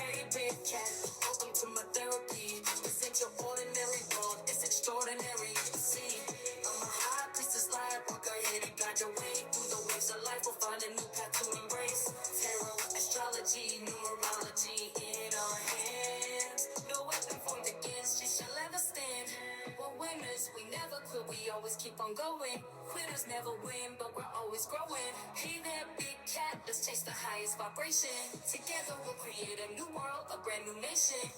Hey, big cat, welcome to my therapy. This ain't your ordinary world, it's extraordinary. See, I'm a high priestess, light walker, here to guide your way through the waves of life. We'll find a new path to embrace. Tarot, astrology, numerology in our hands. No weapon formed against you shall ever stand. We're winners, we never quit, we always keep on going. Quitters never win, but we're always growing. Hey there, big cat, let's chase the highest vibration. Together we'll create a new world, a brand new nation.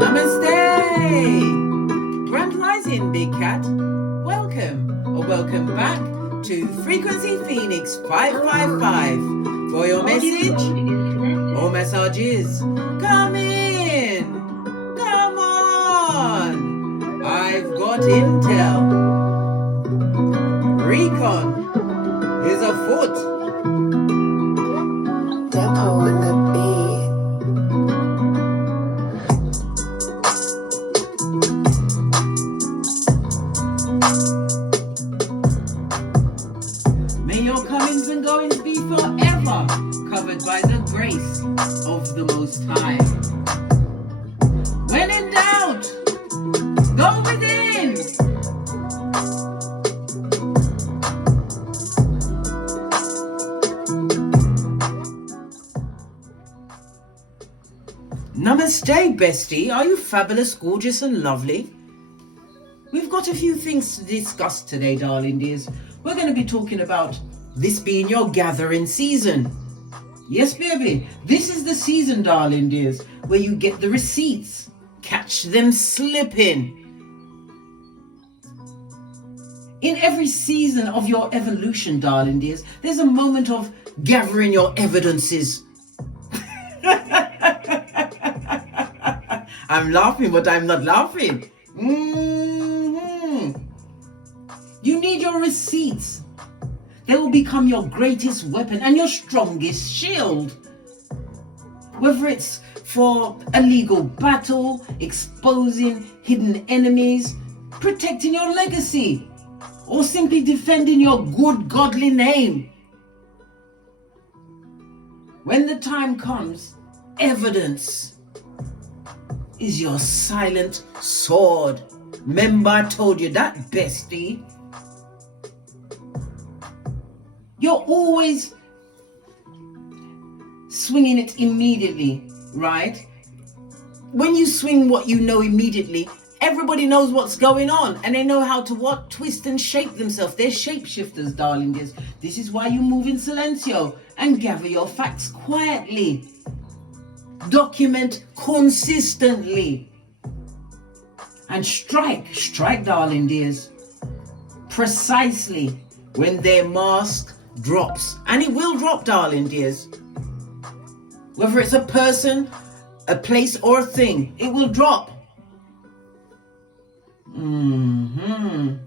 Namaste! Grand Rising, Big Cat. Welcome or welcome back to Frequency Phoenix 555 for your message or messages. Come in! Come on! I've got intel. Recon is afoot. Depot in the beat. May your comings and goings be forever covered by the grace of the Most High. When in doubt, go within. Namaste, bestie. Are you fabulous, gorgeous, and lovely? We've got a few things to discuss today, darling dears. We're going to be talking about this being your gathering season. Yes, baby. This is the season, darling dears, where you get the receipts. Catch them slipping. In every season of your evolution, darling dears, there's a moment of gathering your evidences. I'm laughing, but I'm not laughing. You need your receipts. They will become your greatest weapon and your strongest shield. Whether it's for a legal battle, exposing hidden enemies, protecting your legacy, or simply defending your good godly name. When the time comes, evidence is your silent sword. Remember, I told you that, bestie. You're always swinging it immediately, right? When you swing what you know immediately, everybody knows what's going on and they know how to what? Twist and shape themselves. They're shapeshifters, darling dears. This is why you move in silencio and gather your facts quietly. Document consistently. And strike, darling dears. Precisely when their mask drops. And it will drop, darling dears. Whether it's a person, a place, or a thing, it will drop. In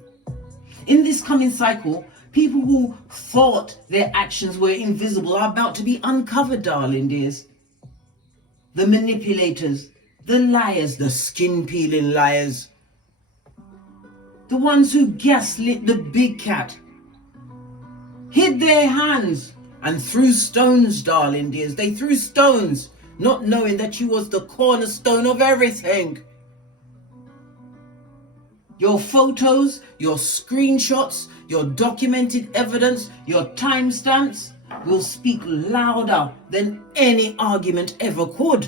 this coming cycle, people who thought their actions were invisible are about to be uncovered, darling dears. The manipulators, the liars, the skin-peeling liars, the ones who gaslit the big cat, hid their hands and threw stones, darling dears. They threw stones, not knowing that you was the cornerstone of everything. Your photos, your screenshots, your documented evidence, your timestamps will speak louder than any argument ever could.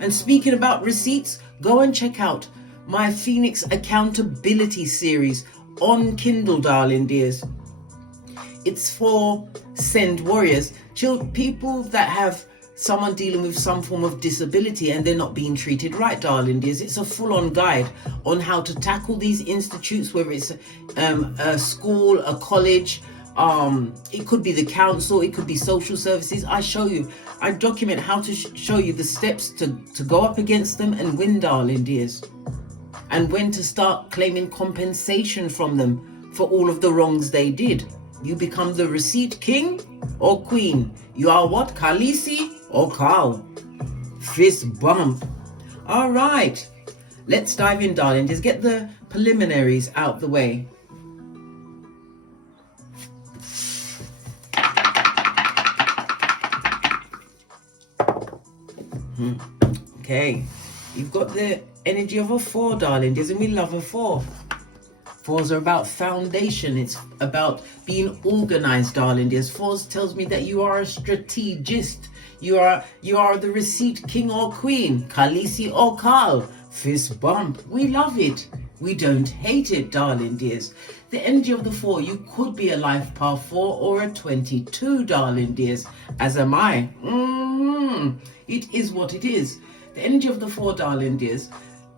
And speaking about receipts, go and check out my Phoenix Accountability series on Kindle, darling dears. It's for Send Warriors, people that have someone dealing with some form of disability and they're not being treated right, darling dears. It's a full-on guide on how to tackle these institutes, whether it's a school, a college, it could be the council, it could be social services. I document how to show you the steps to go up against them and win, darling dears. and when to start claiming compensation from them for all of the wrongs they did. You become the receipt king or queen. You are what? Khaleesi or Khal? Fist bump. All right. Let's dive in, darling. Just get the preliminaries out the way. Okay. You've got the energy of a 4, darling. Doesn't we love a 4? 4s are about foundation. It's about being organized, darling. Dears. 4s tells me that you are a strategist. You are the receipt king or queen. Khaleesi or Khal. Fist bump. We love it. We don't hate it, darling dears. The energy of the 4, you could be a life path 4 or a 22, darling dears. As am I. It is what it is. The energy of the 4, darling dears,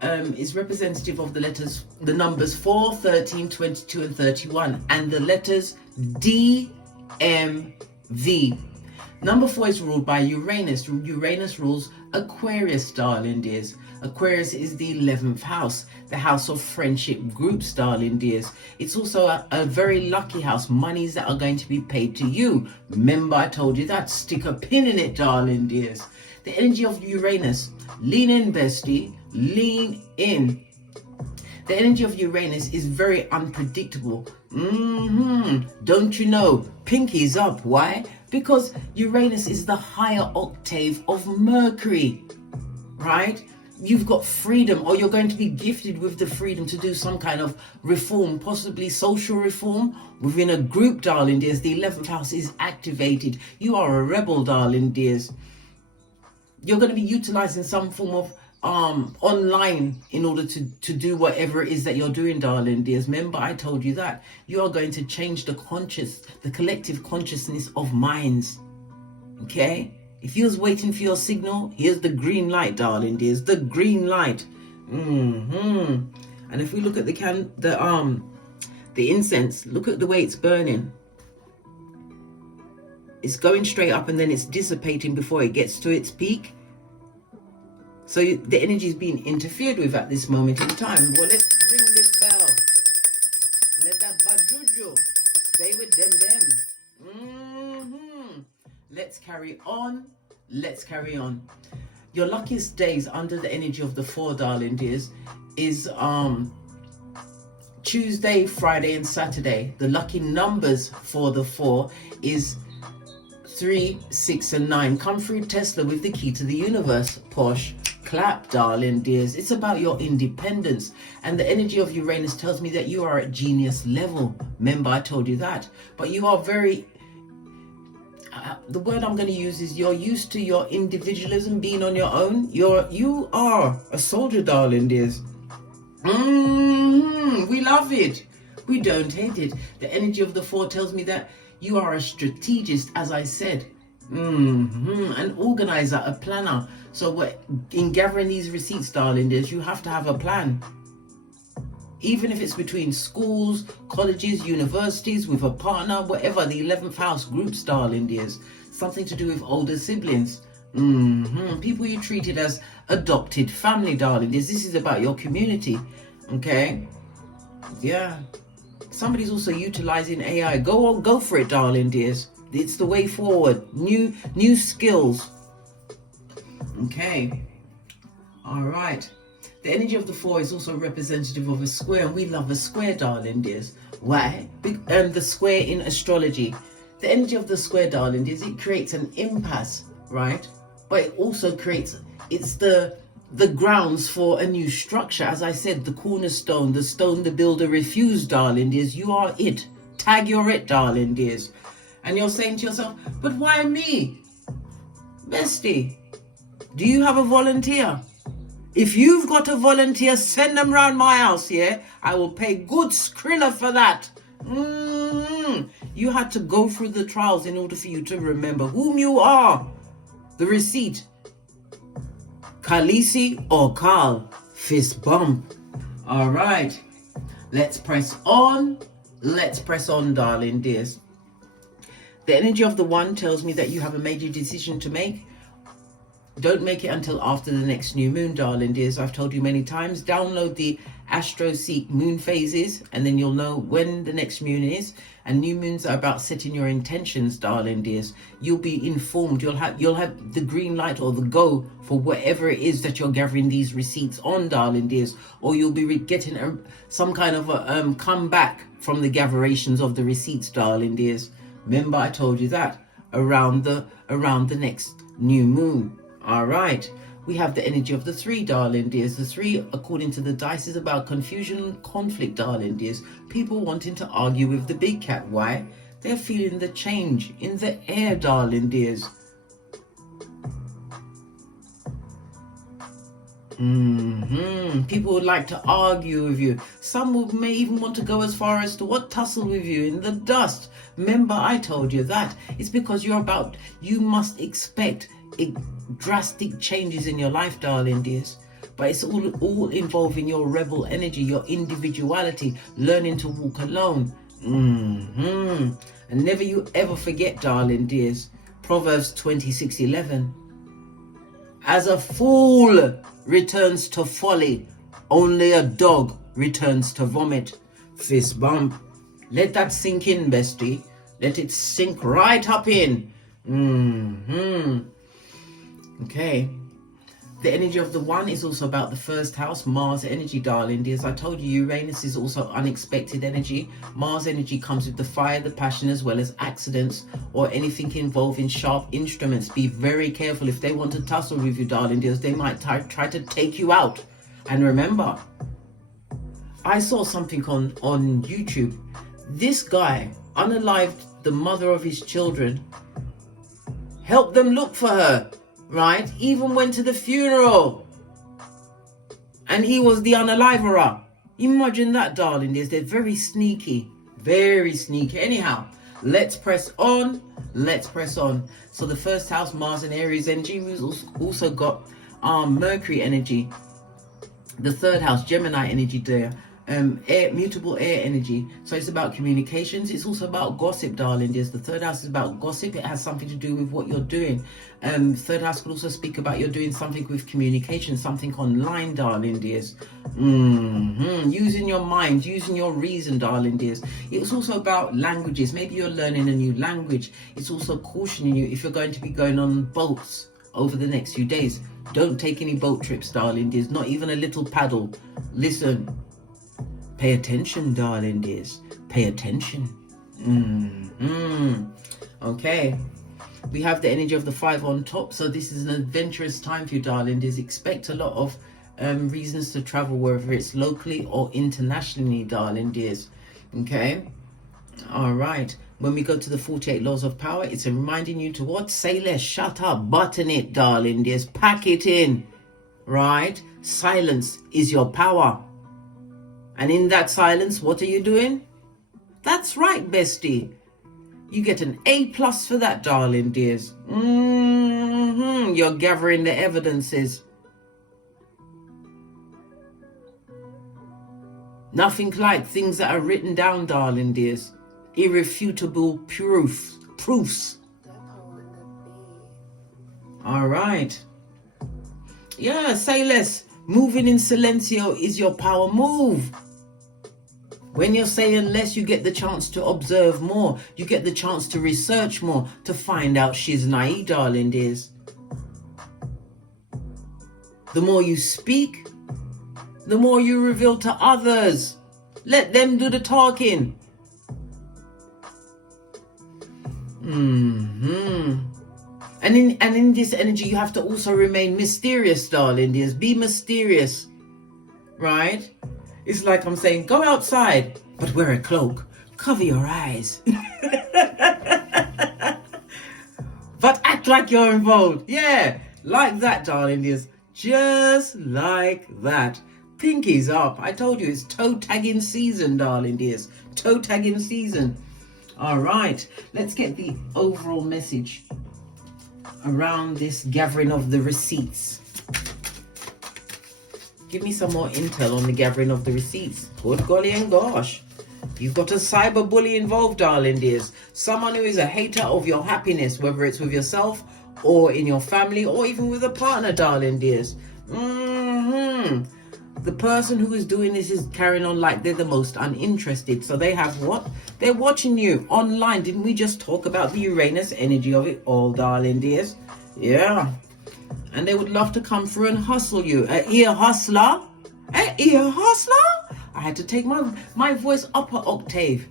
is representative of the numbers 4, 13, 22, and 31, and the letters D, M, V. Number 4 is ruled by Uranus. Uranus rules Aquarius, darling dears. Aquarius is the 11th house, the house of friendship groups, darling dears. It's also a very lucky house, monies that are going to be paid to you. Remember, I told you that. Stick a pin in it, darling dears. The energy of Uranus, lean in, bestie, lean in. The energy of Uranus is very unpredictable. Don't you know? Pinky's up. Why? Because Uranus is the higher octave of Mercury, right? You've got freedom, or you're going to be gifted with the freedom to do some kind of reform, possibly social reform within a group, darling dears. The 11th house is activated. You are a rebel, darling dears. You're going to be utilizing some form of online in order to do whatever it is that you're doing, darling dears. Remember, I told you that you are going to change the collective consciousness of minds. Okay? If you was waiting for your signal, here's the green light, darling dears. The green light. And if we look at the incense, look at the way it's burning. It's going straight up and then it's dissipating before it gets to its peak. So the energy is being interfered with at this moment in time. Well, let's ring this bell. And let that bajuju stay with them. Let's carry on. Let's carry on. Your luckiest days under the energy of the 4, darling dears, is Tuesday, Friday, and Saturday. The lucky numbers for the 4 is 3, 6, and 9. Come through Tesla with the key to the universe. Posh. Clap, darling dears. It's about your independence. And the energy of Uranus tells me that you are at genius level. Remember, I told you that. But you are very... the word I'm going to use is you're used to your individualism, being on your own. You are a soldier, darling dears. We love it. We don't hate it. The energy of the 4 tells me that you are a strategist, as I said. An organizer, a planner. So in gathering these receipts, darling dears, you have to have a plan. Even if it's between schools, colleges, universities, with a partner, whatever, the 11th house groups, darling dears. Something to do with older siblings. People you treated as adopted family, darling dears. This is about your community. Okay? Yeah. Somebody's also utilizing AI. Go for it, darling dears. It's the way forward. New skills. Okay. All right. The energy of the 4 is also representative of a square, and we love a square, darling dears. Why? The square in astrology. The energy of the square, darling dears, it creates an impasse, right? But it also creates, it's the grounds for a new structure. As I said, the cornerstone, the stone the builder refused, darling dears. You are it. Tag you're it, darling dears. And you're saying to yourself, but why me? Bestie, do you have a volunteer? If you've got a volunteer, send them round my house, yeah? I will pay good skrilla for that. You had to go through the trials in order for you to remember whom you are. The receipt. Khaleesi or Khal. Fist bump. All right. Let's press on. Let's press on, darling dears. The energy of the 1 tells me that you have a major decision to make. Don't make it until after the next new moon, darling dears. I've told you many times. Download the astro seek moon phases, and then you'll know when the next moon is. And new moons are about setting your intentions, darling dears. You'll be informed. You'll have the green light or the go for whatever it is that you're gathering these receipts on, darling dears. Or you'll be getting some kind of a comeback from the gatherations of the receipts, darling dears. Remember, I told you that around the next new moon. All right. We have the energy of the 3, darling dears. The 3, according to the dice, is about confusion, conflict, darling dears. People wanting to argue with the big cat. Why? They're feeling the change in the air, darling dears. People would like to argue with you. Some may even want to go as far as to tussle with you in the dust. Remember, I told you that. It's because you must expect drastic changes in your life, darling dears. But it's all involving your rebel energy, your individuality, learning to walk alone. And never you ever forget, darling dears, Proverbs 26:11. As a fool returns to folly, only a dog returns to vomit. Fist bump. Let that sink in, bestie. Let it sink right up in. Okay. The energy of the 1 is also about the first house, Mars energy, darling dears. I told you Uranus is also unexpected energy. Mars energy comes with the fire, the passion, as well as accidents or anything involving sharp instruments. Be very careful. If they want to tussle with you, darling dears, they might try to take you out. And remember, I saw something on YouTube. This guy unalived the mother of his children, helped them look for her, right? Even went to the funeral. And he was the unaliverer. Imagine that, darling. They're very sneaky. Very sneaky. Anyhow, let's press on. Let's press on. So the first house, Mars and Aries energy. We've also got Mercury energy. The third house, Gemini energy there. Mutable air energy. So it's about communications. It's also about gossip, darling dears. The third house is about gossip. It has something to do with what you're doing. Third house could also speak about you're doing something with communication, something online, darling dears. Using your mind, using your reason, darling dears. It's also about languages. Maybe you're learning a new language. It's also cautioning you if you're going to be going on boats over the next few days. Don't take any boat trips, darling dears. Not even a little paddle. Listen. Pay attention, darling dears. Pay attention. Okay. We have the energy of the 5 on top. So this is an adventurous time for you, darling dears. Expect a lot of reasons to travel, whether it's locally or internationally, darling dears. Okay. All right. When we go to the 48 laws of power, it's reminding you to what? Say less. Shut up. Button it, darling dears. Pack it in. Right? Silence is your power. And in that silence, what are you doing? That's right, bestie. You get an A+ for that, darling dears. You're gathering the evidences. Nothing like things that are written down, darling dears. Irrefutable proofs. All right. Yeah, say less. Moving in silencio is your power move. When you're saying less, you get the chance to observe more. You get the chance to research more, to find out she's naive, darling dears. The more you speak, the more you reveal to others. Let them do the talking. And in this energy, you have to also remain mysterious, darling dears. Be mysterious, right? It's like I'm saying, go outside, but wear a cloak. Cover your eyes. But act like you're involved. Yeah, like that, darling dears. Just like that. Pinkies up. I told you it's toe tagging season, darling dears. Toe tagging season. All right, let's get the overall message around this gathering of the receipts. Give me some more intel on the gathering of the receipts. Good golly and gosh. You've got a cyber bully involved, darling dears. Someone who is a hater of your happiness, whether it's with yourself or in your family or even with a partner, darling dears. The person who is doing this is carrying on like they're the most uninterested. So they have what? They're watching you online. Didn't we just talk about the Uranus energy of it all, darling dears? Yeah. And they would love to come through and hustle you. An ear hustler? An ear hustler? I had to take my voice up an octave.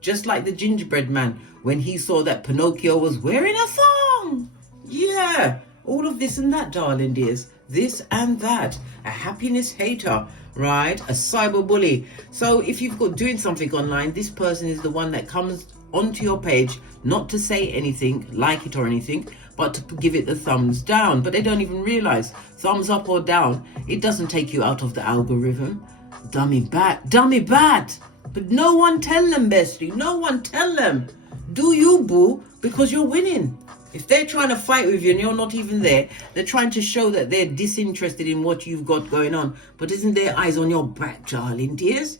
Just like the gingerbread man when he saw that Pinocchio was wearing a thong. Yeah. All of this and that, darling dears. This and that. A happiness hater, right? A cyber bully. So if you've got doing something online, this person is the one that comes onto your page, not to say anything, like it or anything, but to give it the thumbs down. But they don't even realize thumbs up or down, it doesn't take you out of the algorithm. Dummy bat. But no one tell them, bestie. No one tell them. Do you, boo, because you're winning. If they're trying to fight with you and you're not even there, they're trying to show that they're disinterested in what you've got going on. But isn't their eyes on your back, darling dears?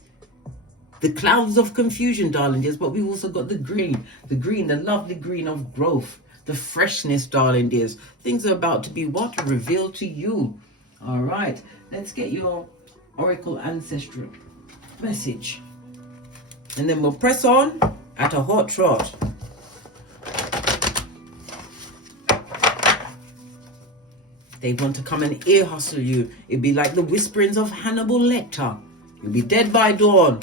The clouds of confusion, darling dears. But we've also got the green, the lovely green of growth, the freshness, darling dears. Things are about to be what? Revealed to you. All right. Let's get your Oracle Ancestral message. And then we'll press on at a hot trot. They want to come and ear hustle you. It'd be like the whisperings of Hannibal Lecter. You'll be dead by dawn.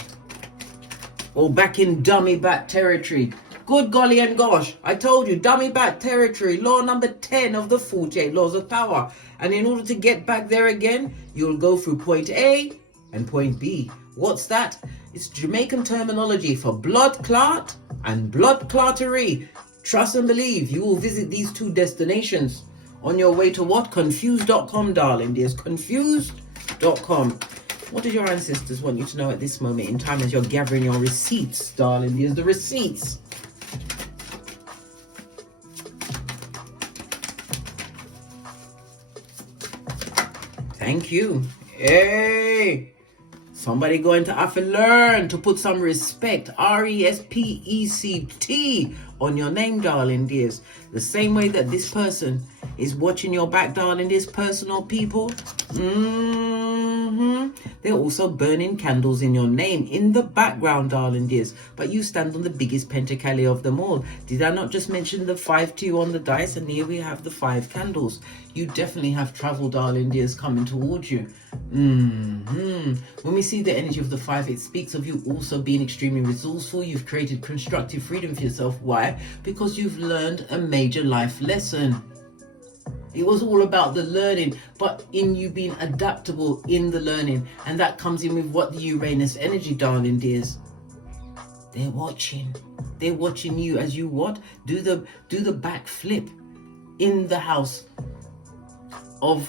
Or back in dummy bat territory. Good golly and gosh, I told you, dummy bat territory, law number 10 of the 48 laws of power. And in order to get back there again, you'll go through point A and point B. What's that? It's Jamaican terminology for blood clot and blood clottery. Trust and believe, you will visit these two destinations on your way to what? Confused.com, darling dears. Confused.com. What do your ancestors want you to know at this moment in time as you're gathering your receipts, darling dears? The receipts. Thank you. Hey! Somebody going to have to learn to put some respect, R-E-S-P-E-C-T, on your name, darling dears. The same way that this person is watching your back, darling dears, personal people. They're also burning candles in your name in the background, darling dears. But you stand on the biggest pentacali of them all. Did I not just mention the 5-2 on the dice? And here we have the 5 candles. You definitely have travel, darling dears, coming towards you. When we see the energy of the 5, it speaks of you also being extremely resourceful. You've created constructive freedom for yourself. Why? Because you've learned a major life lesson. It was all about the learning, but in you being adaptable in the learning. And that comes in with what? The Uranus energy, darling dears. They're watching. They're watching you as you what? Do the back flip in the house of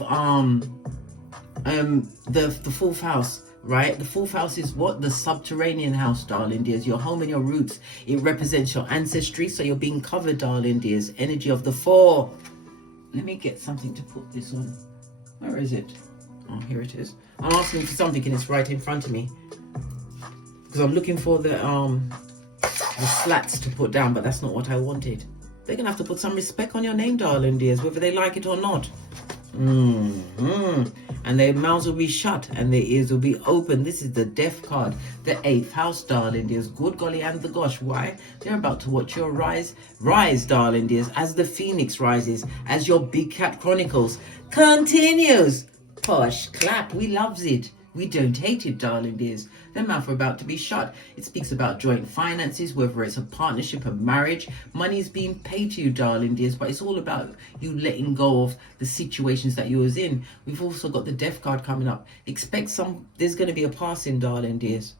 the fourth house, right? The fourth house is what? The subterranean house, darling dears. Your home and your roots. It represents your ancestry, so you're being covered, darling dears. Energy of the 4. Let me get something to put this on. Where is it? Oh, here it is. I'm asking for something and it's right in front of me. Because I'm looking for the slats to put down, but that's not what I wanted. They're going to have to put some respect on your name, darling dears, whether they like it or not. And their mouths will be shut and their ears will be open. This is the death card, the 8th house, darling dears. Good golly and the gosh. Why? They're about to watch your rise, darling dears, as the phoenix rises, as your big cat chronicles continues. Posh clap, we loves it. We don't hate it, darling dears. Their mouth are about to be shut. It speaks about joint finances, whether it's a partnership, a marriage. Money is being paid to you, darling dears, but it's all about you letting go of the situations that you was in. We've also got the death card coming up. Expect there's going to be a passing, darling dears.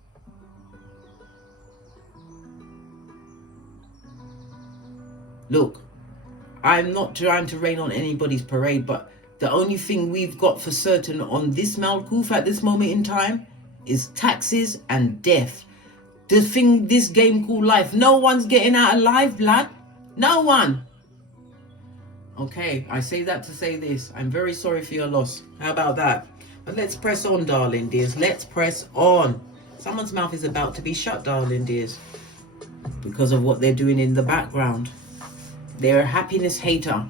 Look, I'm not trying to rain on anybody's parade, but the only thing we've got for certain on this Malkuth at this moment in time is taxes and death. This game called life. No one's getting out alive, lad. No one. Okay, I say that to say this. I'm very sorry for your loss. How about that? But let's press on, darling dears. Let's press on. Someone's mouth is about to be shut, darling dears, because of what they're doing in the background. They're a happiness hater.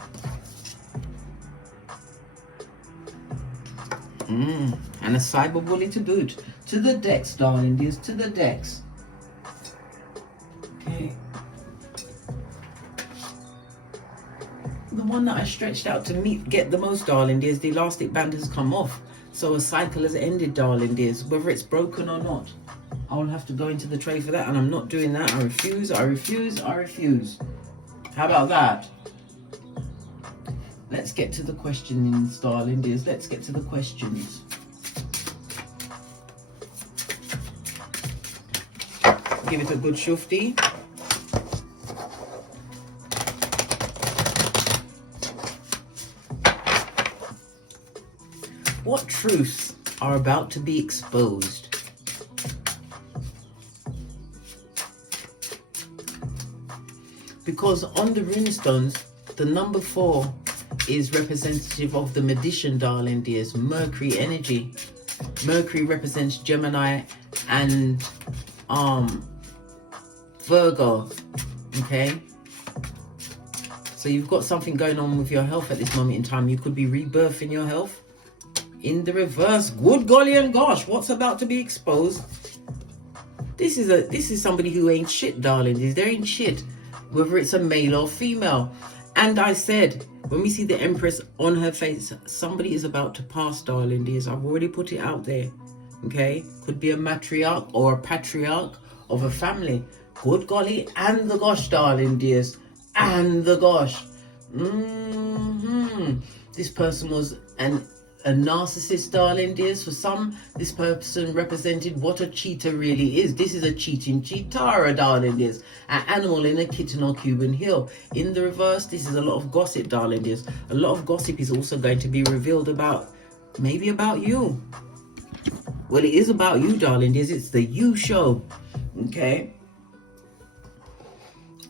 And a cyber bully to boot. To the decks, darling dears, to the decks. Okay. The one that I stretched out to get the most, darling dears, the elastic band has come off. So a cycle has ended, darling dears, whether it's broken or not. I'll have to go into the tray for that, and I'm not doing that. I refuse, I refuse, I refuse. How about that? Let's get to the questions, darling dears. Let's get to the questions. Give it a good shufti. What truths are about to be exposed? Because on the runestones, the number 4 is representative of the magician, darling dears, Mercury energy. Mercury represents Gemini and Virgo. Okay, so you've got something going on with your health at this moment in time. You could be rebirthing your health. In the reverse, good golly and gosh, what's about to be exposed? This is somebody who ain't shit, darling. They ain't shit, whether it's a male or female. And I said, when we see the Empress on her face, somebody is about to pass, darling dears. I've already put it out there. Okay, could be a matriarch or a patriarch of a family. Good golly and the gosh, darling dears, and the gosh. This person was a narcissist, darling dears. For some, this person represented what a cheater really is. This is a cheating cheetara, darling dears. An animal in a kitten or Cuban hill. In the reverse, this is a lot of gossip, darling dears. A lot of gossip is also going to be revealed about, maybe about you. Well, it is about you, darling dears. It's the you show. Okay.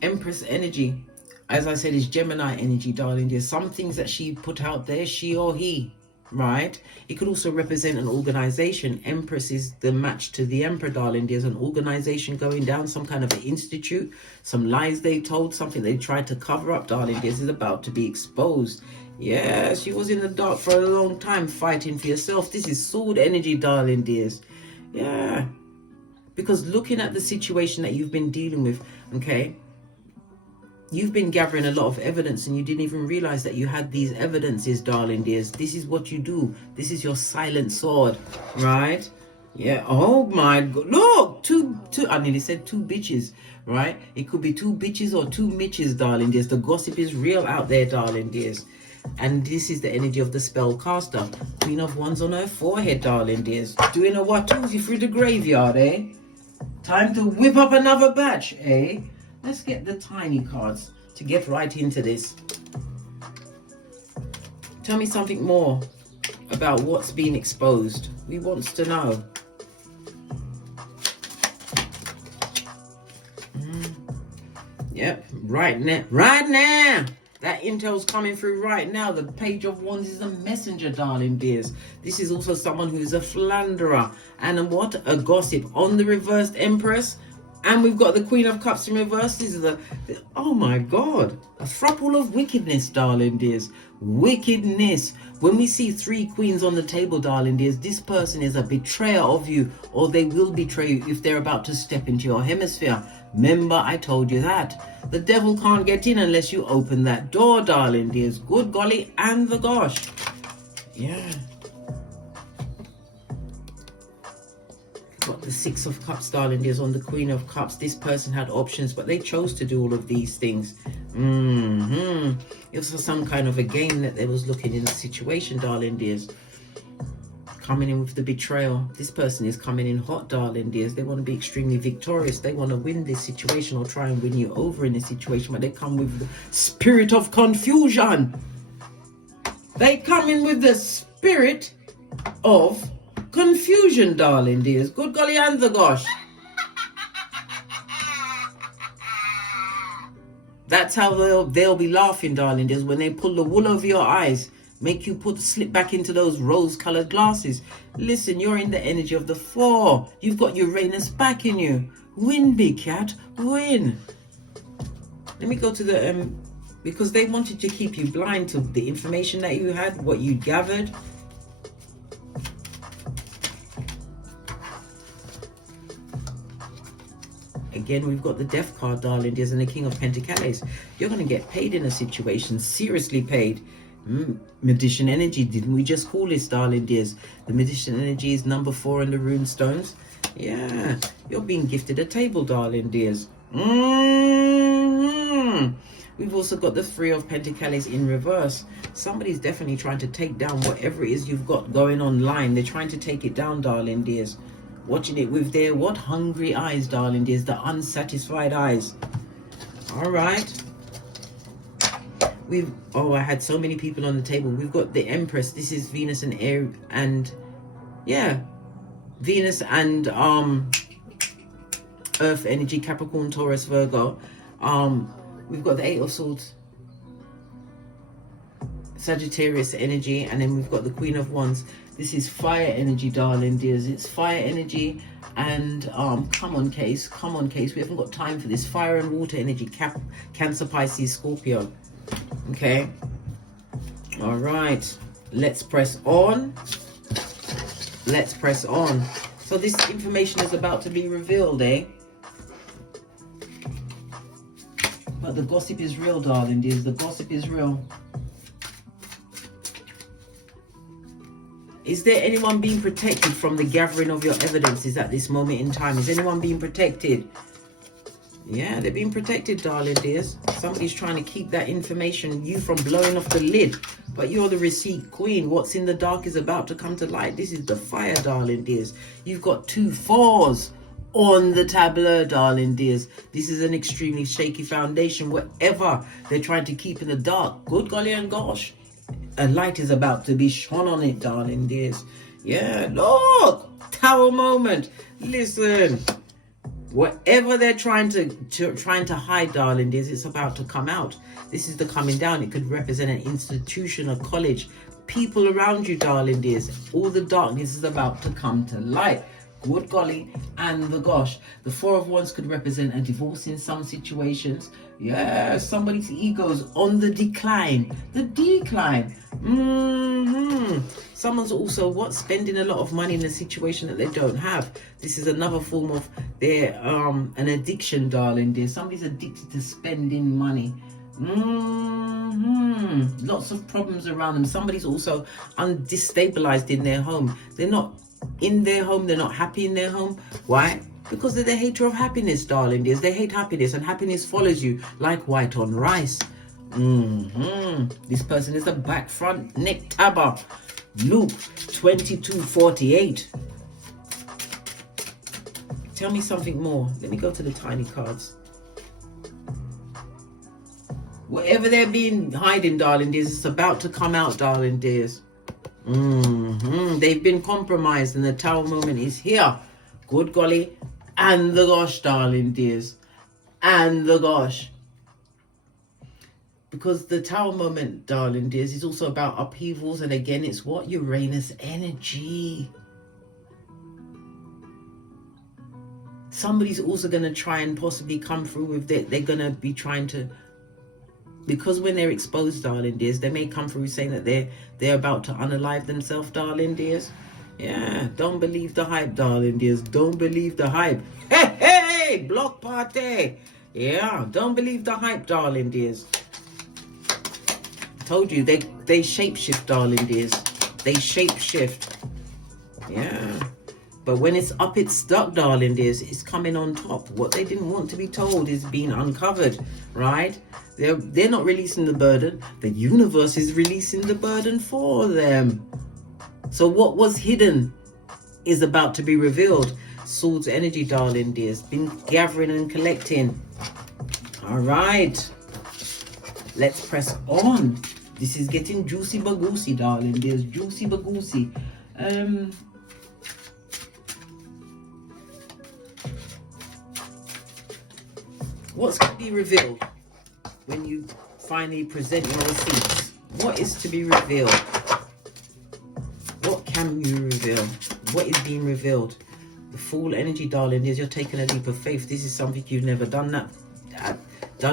Empress energy, as I said, is Gemini energy, darling dears. Some things that she put out there, she or he. Right? It could also represent an organization. Empress is the match to the Emperor, darling. There's an organization going down, some kind of an institute, some lies they told, something they tried to cover up, darling. This is about to be exposed. Yes, you was in the dark for a long time fighting for yourself. This is sword energy, darling dears. Yeah. Because looking at the situation that you've been dealing with, okay, you've been gathering a lot of evidence and you didn't even realize that you had these evidences, darling dears. This is what you do. This is your silent sword, right? Yeah. Oh my God. Look, two. I nearly said 2 bitches, right? It could be 2 bitches or 2 Mitches, darling dears. The gossip is real out there, darling dears. And this is the energy of the spellcaster. Queen of Wands on her forehead, darling dears. Doing a Watusi through the graveyard, eh? Time to whip up another batch, eh? Let's get the tiny cards to get right into this. Tell me something more about what's being exposed. We wants to know. Yep, right now. Right now. That intel's coming through right now. The Page of Wands is a messenger, darling dears. This is also someone who is a philanderer and a gossip. On the reversed Empress. And we've got the Queen of Cups in reverse. This is oh my God, a throuple of wickedness, darling dears. Wickedness. When we see 3 queens on the table, darling dears, this person is a betrayer of you, or they will betray you if they're about to step into your hemisphere. Remember, I told you that. The devil can't get in unless you open that door, darling dears. Good golly and the gosh. Yeah. Got the 6 of Cups, darling dears, on the Queen of Cups. This person had options, but they chose to do all of these things. It was for some kind of a game that they was looking in the situation, darling dears. Coming in with the betrayal. This person is coming in hot, darling dears. They want to be extremely victorious. They want to win this situation or try and win you over in this situation, but they come with the spirit of confusion. They come in with the spirit of confusion, darling dears. Good golly and the gosh. That's how they'll be laughing, darling dears, when they pull the wool over your eyes, make you slip back into those rose-colored glasses. Listen, you're in the energy of the 4. You've got Uranus back in you. Win, big cat, win. Let me go to the because they wanted to keep you blind to the information that you had, what you gathered. Again, we've got the Death card, darling dears, and the King of Pentacles. You're going to get paid in a situation, seriously paid. Magician energy, didn't we just call this, darling dears? The Magician energy is number 4 in the rune stones. Yeah, you're being gifted a table, darling dears. We've also got the 3 of Pentacles in reverse. Somebody's definitely trying to take down whatever it is you've got going online. They're trying to take it down, darling dears. Watching it with their what? Hungry eyes, darling dears. The unsatisfied eyes. All right. I had so many people on the table. We've got the Empress. This is Venus and Aries, and yeah, Venus and Earth energy, Capricorn, Taurus, Virgo. We've got the 8 of Swords, Sagittarius energy, and then we've got the Queen of Wands. This is fire energy, darling dears. It's fire energy, and come on, case. We haven't got time for this. Fire and water energy, Cancer, Pisces, Scorpio. Okay, all right, let's press on. So this information is about to be revealed, eh? But the gossip is real, darling dears. The gossip is real. Is there anyone being protected from the gathering of your evidences at this moment in time? Is anyone being protected? Yeah, they're being protected, darling dears. Somebody's trying to keep that information, you from blowing off the lid. But you're the receipt queen. What's in the dark is about to come to light. This is the fire, darling dears. You've got 2 4s on the tableau, darling dears. This is an extremely shaky foundation. Whatever they're trying to keep in the dark, good golly and gosh, a light is about to be shone on it, darling dears. Yeah, look, Tower moment. Listen. Whatever they're trying to hide, darling dears, it's about to come out. This is the coming down. It could represent an institution, a college, people around you, darling dears. All the darkness is about to come to light. Good golly and the gosh. The 4 of Wands could represent a divorce in some situations. Yeah, somebody's ego's on the decline. The decline. Someone's also spending a lot of money in a situation that they don't have. This is another form of their an addiction, darling dear. Somebody's addicted to spending money. Lots of problems around them. Somebody's also undestabilized in their home. They're not in their home. They're not happy in their home. Why? Because they're the hater of happiness, darling dears. They hate happiness, and happiness follows you like white on rice. This person is a back front neck tabber. Luke 22:48. Tell me something more. Let me go to the tiny cards. Whatever they're being hiding, darling dears, it's about to come out, darling dears. They've been compromised, and the Tower moment is here. Good golly and the gosh, darling dears, and the gosh. Because the Tower moment, darling dears, is also about upheavals, and again, it's what? Uranus energy. Somebody's also going to try and possibly come through with it. They're going to be trying to, because when they're exposed, darling dears, they may come through saying that they're about to unalive themselves, darling dears. Yeah, don't believe the hype, darling dears. Don't believe the hype. Hey, block party. Yeah, don't believe the hype, darling dears. Told you, they shapeshift, darling dears. They shapeshift. Yeah. But when it's up, it's stuck, darling dears. It's coming on top. What they didn't want to be told is being uncovered, right? They're not releasing the burden. The universe is releasing the burden for them. So what was hidden is about to be revealed. Swords energy, darling dears. Been gathering and collecting. All right. Let's press on. This is getting juicy bagoosey, darling dears. Juicy bagoosey. What's going to be revealed when you finally present your receipts? What is to be revealed? What can you reveal? What is being revealed? The Fool energy, darling, is you're taking a leap of faith. This is something you've never done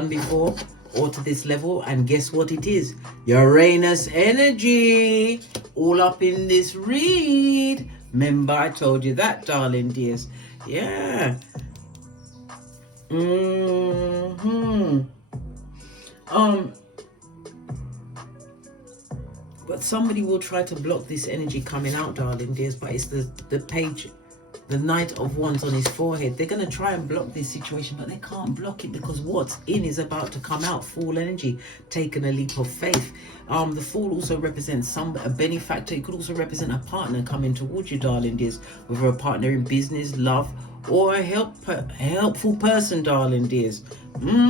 before, or to this level. And guess what it is? Uranus energy, all up in this read. Remember, I told you that, darling dears. Yeah. But somebody will try to block this energy coming out, darling dears, but it's the page, the Knight of Wands on his forehead. They're going to try and block this situation, but they can't block it because what's in is about to come out. Fool energy, taking a leap of faith. The Fool also represents a benefactor. It could also represent a partner coming towards you, darling dears, whether a partner in business, love, or a helpful person, darling dears. Lean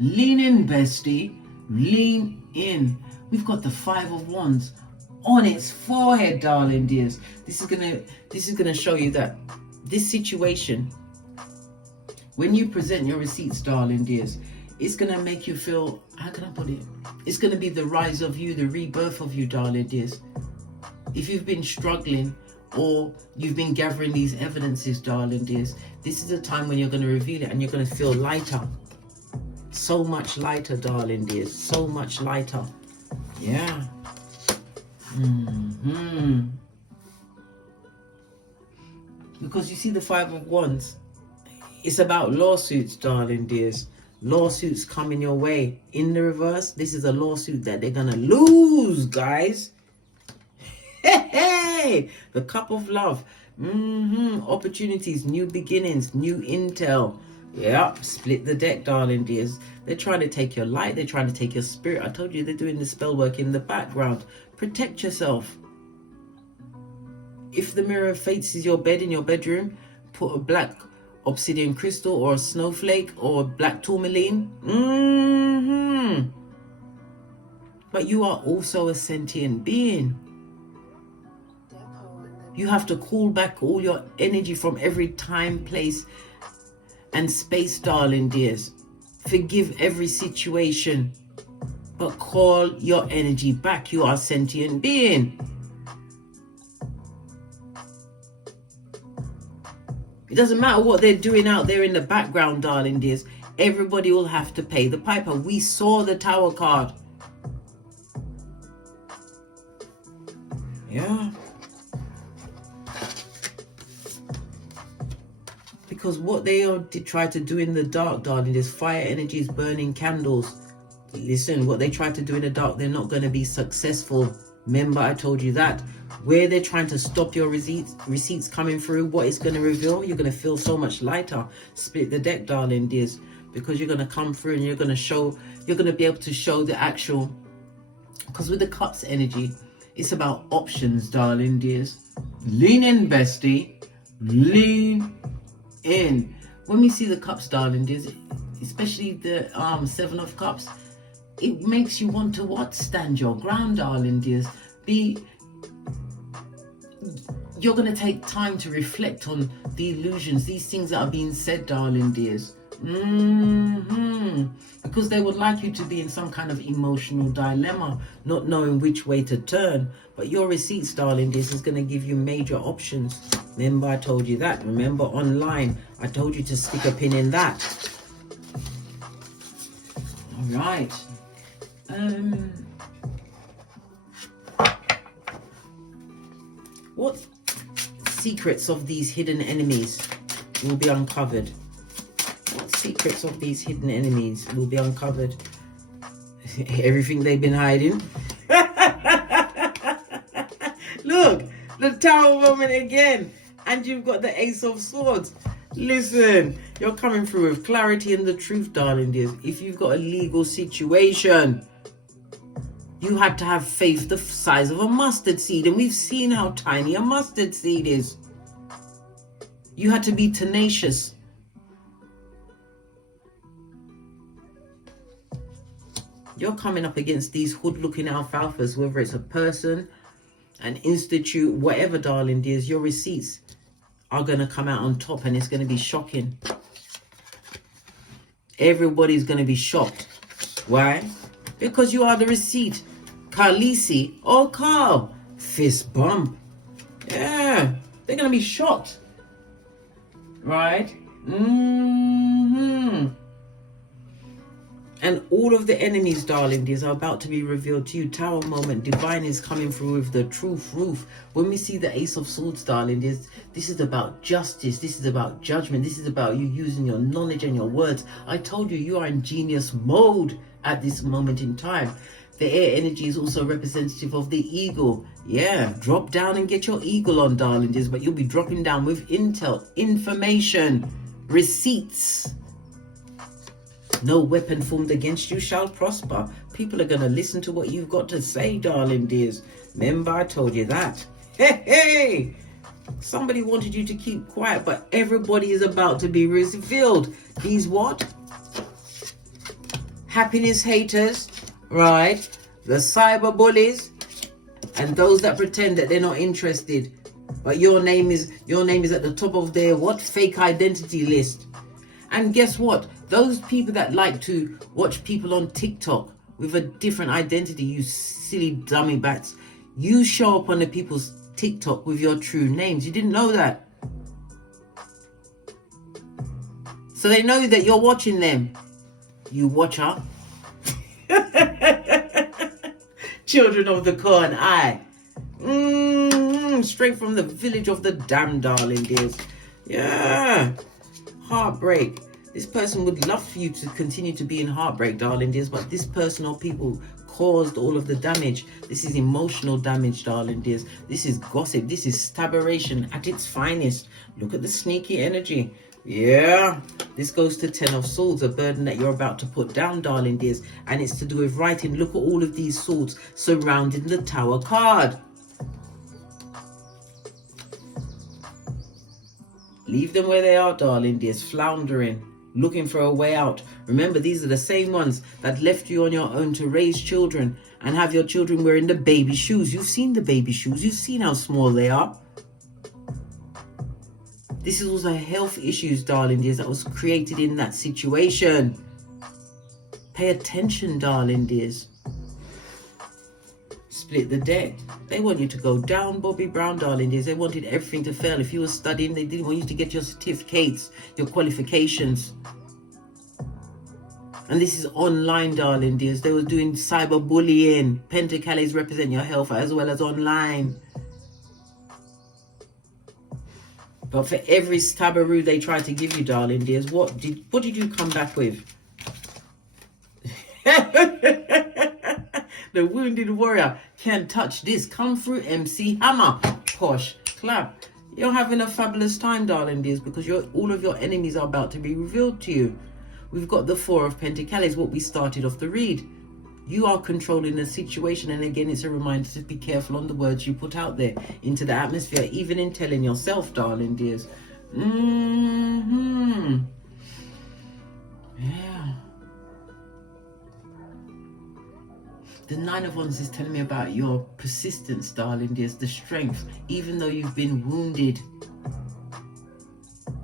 in, bestie. Lean in. We've got the Five of Wands on its forehead, darling dears. This is gonna show you that this situation, when you present your receipts, darling dears, it's gonna make you feel, how can I put it? It's gonna be the rise of you, the rebirth of you, darling dears. If you've been struggling or you've been gathering these evidences, darling dears, this is a time when you're gonna reveal it and you're gonna feel lighter. So much lighter, darling dears. So much lighter. Yeah. Because you see the Five of Wands, it's about lawsuits, darling dears. Lawsuits coming your way. In the reverse, this is a lawsuit that they're gonna lose, guys. Hey, the Cup of Love. Opportunities, new beginnings, new intel. Yeah, split the deck, darling dears. They're trying to take your light. They're trying to take your spirit. I told you they're doing the spell work in the background. Protect yourself. If the mirror faces your bed in your bedroom, put a black obsidian crystal or a snowflake or black tourmaline. But you are also a sentient being. You have to call back all your energy from every time, place, and space, darling dears. Forgive every situation, but call your energy back. You are a sentient being. It doesn't matter what they're doing out there in the background, darling dears. Everybody will have to pay the piper. We saw the Tower card. Yeah. Because what they try to do in the dark, darling, is fire energies, burning candles. Listen, what they try to do in the dark, they're not going to be successful. Remember, I told you that. Where they're trying to stop your receipts coming through, what it's going to reveal, you're going to feel so much lighter. Split the deck, darling dears, because you're going to come through and you're going to be able to show the actual, because with the Cups energy, it's about options, darling dears. Lean in, bestie. Lean in. When we see the Cups, darling dears, especially the Seven of Cups, it makes you want to what? Stand your ground, darling dears. You're going to take time to reflect on the illusions, these things that are being said, darling dears. Because they would like you to be in some kind of emotional dilemma, not knowing which way to turn. But your receipts, darling dears, is going to give you major options. Remember, I told you that. Remember, online, I told you to stick a pin in that. All right. What secrets of these hidden enemies will be uncovered? What secrets of these hidden enemies will be uncovered? Everything they've been hiding. Look, the Tower moment again. And you've got the Ace of Swords. Listen, you're coming through with clarity and the truth, darling dears. If you've got a legal situation, you had to have faith the size of a mustard seed. And we've seen how tiny a mustard seed is. You had to be tenacious. You're coming up against these hood-looking alfalfas, whether it's a person, an institute, whatever, darling dears. Your receipts are going to come out on top and it's going to be shocking. Everybody's going to be shocked. Why? Because you are the receipt. Khaleesi or Carl. Fist bump. Yeah. They're going to be shocked. Right? And all of the enemies, darling dears, are about to be revealed to you. Tower moment, divine is coming through with the truth roof. When we see the Ace of Swords, darling dears, this is about justice. This is about judgment. This is about you using your knowledge and your words. I told you, you are in genius mode at this moment in time. The air energy is also representative of the eagle. Yeah, drop down and get your eagle on, darling dears, but you'll be dropping down with intel, information, receipts. No weapon formed against you shall prosper. People are going to listen to what you've got to say, darling dears. Remember, I told you that. Hey, hey! Somebody wanted you to keep quiet, but everybody is about to be revealed. These what? Happiness haters, right? The cyber bullies, and those that pretend that they're not interested. But your name is at the top of their what? Fake identity list. And guess what? Those people that like to watch people on TikTok with a different identity, you silly dummy bats, you show up on the people's TikTok with your true names. You didn't know that. So they know that you're watching them. You watcher. Children of the corn eye. Straight from the village of the damned, darling dears. Yeah. Heartbreak. This person would love for you to continue to be in heartbreak, darling dears, but this person or people caused all of the damage. This is emotional damage, darling dears. This is gossip. This is stabberation at its finest. Look at the sneaky energy. Yeah. This goes to 10 of Swords, a burden that you're about to put down, darling dears, and it's to do with writing. Look at all of these swords surrounding the Tower card. Leave them where they are, darling dears, floundering, looking for a way out. Remember, these are the same ones that left you on your own to raise children and have your children wearing the baby shoes. You've seen the baby shoes. You've seen how small they are. This is also health issues, darling dears, that was created in that situation. Pay attention, darling dears. Split the deck. They want you to go down, Bobby Brown, darling dears. They wanted everything to fail. If you were studying, they didn't want you to get your certificates, your qualifications. And this is online, darling dears. They were doing cyberbullying. Pentacles represent your health as well as online. But for every stabberoo they tried to give you, darling dears, what did you come back with? The wounded warrior can't touch this. Come through, MC Hammer. Posh. Clap. You're having a fabulous time, darling dears, because all of your enemies are about to be revealed to you. We've got the Four of Pentacles, what we started off the read. You are controlling the situation, and again, it's a reminder to be careful on the words you put out there into the atmosphere, even in telling yourself, darling dears. Yeah. The Nine of Wands is telling me about your persistence, darling dears, the strength, even though you've been wounded.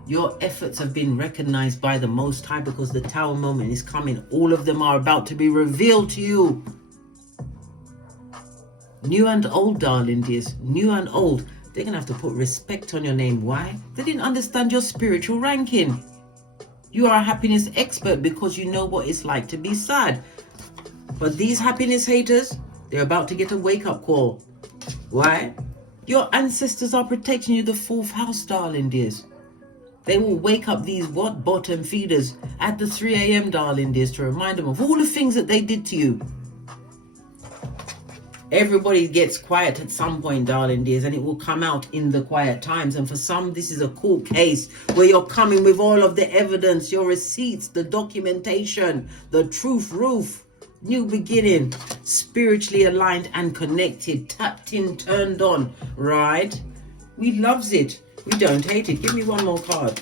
Your efforts have been recognized by the Most High, because the Tower moment is coming. All of them are about to be revealed to you. New and old, darling dears. New and old. They're going to have to put respect on your name. Why? They didn't understand your spiritual ranking. You are a happiness expert because you know what it's like to be sad. But these happiness haters, they're about to get a wake-up call. Why? Your ancestors are protecting you, the 4th house, darling dears. They will wake up these bottom feeders at the 3 a.m. darling dears to remind them of all the things that they did to you. Everybody gets quiet at some point, darling dears, and it will come out in the quiet times. And for some, this is a court case where you're coming with all of the evidence, your receipts, the documentation, the truth roof. New beginning, spiritually aligned and connected, tapped in, turned on, right? We loves it. We don't hate it. Give me one more card.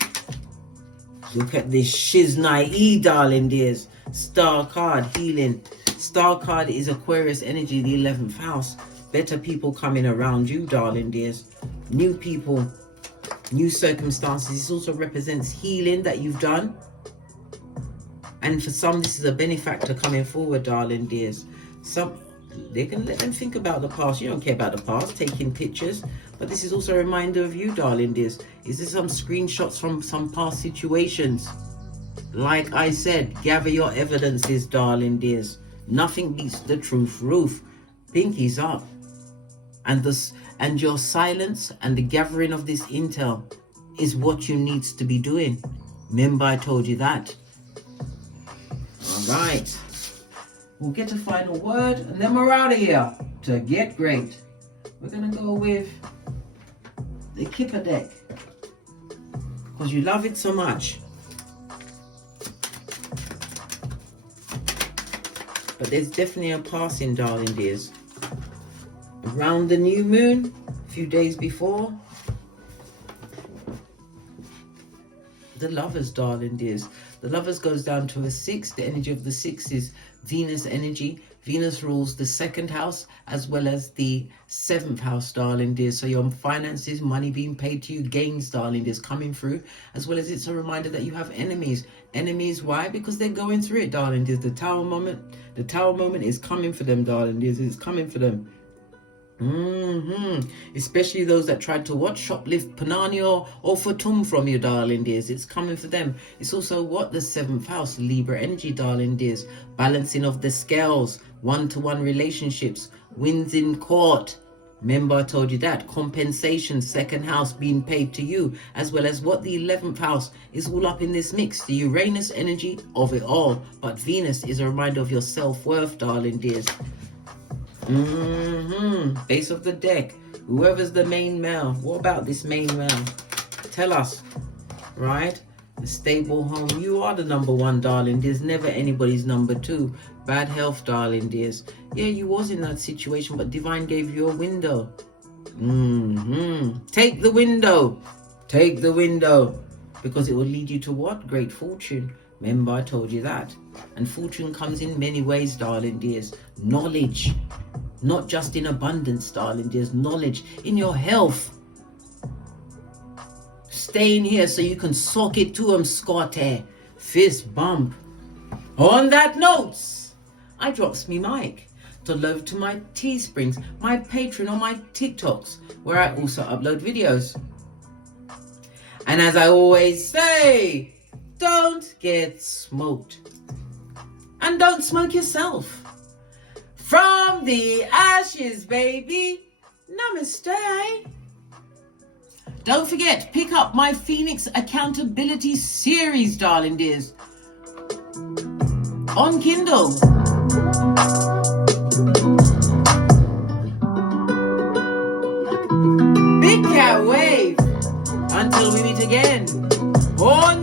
Look at this shiznai, darling dears. Star card, healing. Star card is Aquarius energy, the 11th house. Better people coming around you, darling dears. New people, new circumstances. This also represents healing that you've done. And for some, this is a benefactor coming forward, darling dears. Some, they can let them think about the past. You don't care about the past, taking pictures. But this is also a reminder of you, darling dears. Is there some screenshots from some past situations? Like I said, gather your evidences, darling dears. Nothing beats the truth roof. Pinkies up. And your silence and the gathering of this intel is what you need to be doing. Remember I told you that. All right. We'll get a final word and then we're out of here to get great. We're going to go with the Kipper deck because you love it so much. But there's definitely a passing, darling dears. Around the new moon, a few days before, the Lovers, darling dears. The Lovers goes down to a 6. The energy of the 6 is Venus energy. Venus rules the 2nd house as well as the 7th house, darling dears. So your finances, money being paid to you, gains, darling dears, coming through. As well as it's a reminder that you have enemies. Enemies, why? Because they're going through it, darling dears. The Tower moment is coming for them, darling dears. It's coming for them. Especially those that tried to shoplift Panani or Fatum from you, darling dears. It's coming for them. It's also the 7th house, Libra energy, darling dears. Balancing of the scales, one-to-one relationships, wins in court. Remember I told you that. Compensation, 2nd house being paid to you, as well as the 11th house is all up in this mix. The Uranus energy of it all. But Venus is a reminder of your self-worth, darling dears. Base of the deck. Whoever's the main male. What about this main male? Tell us. Right? The stable home. You are the number 1, darling. There's never anybody's number 2. Bad health, darling dears. Yeah, you was in that situation, but Divine gave you a window. Take the window. Take the window. Because it will lead you to what? Great fortune. Remember, I told you that. And fortune comes in many ways, darling dears. Knowledge. Not just in abundance, darling dears. Knowledge in your health. Stay in here so you can sock it to 'em, Scotty. Fist bump. On that note, I drops me mic to love to my Teesprings, my Patreon, or my TikToks, where I also upload videos. And as I always say, don't get smoked. And don't smoke yourself. From the ashes, baby. Namaste. Don't forget, pick up my Phoenix Accountability Series, darling dears. On Kindle. Big cat wave. Until we meet again. On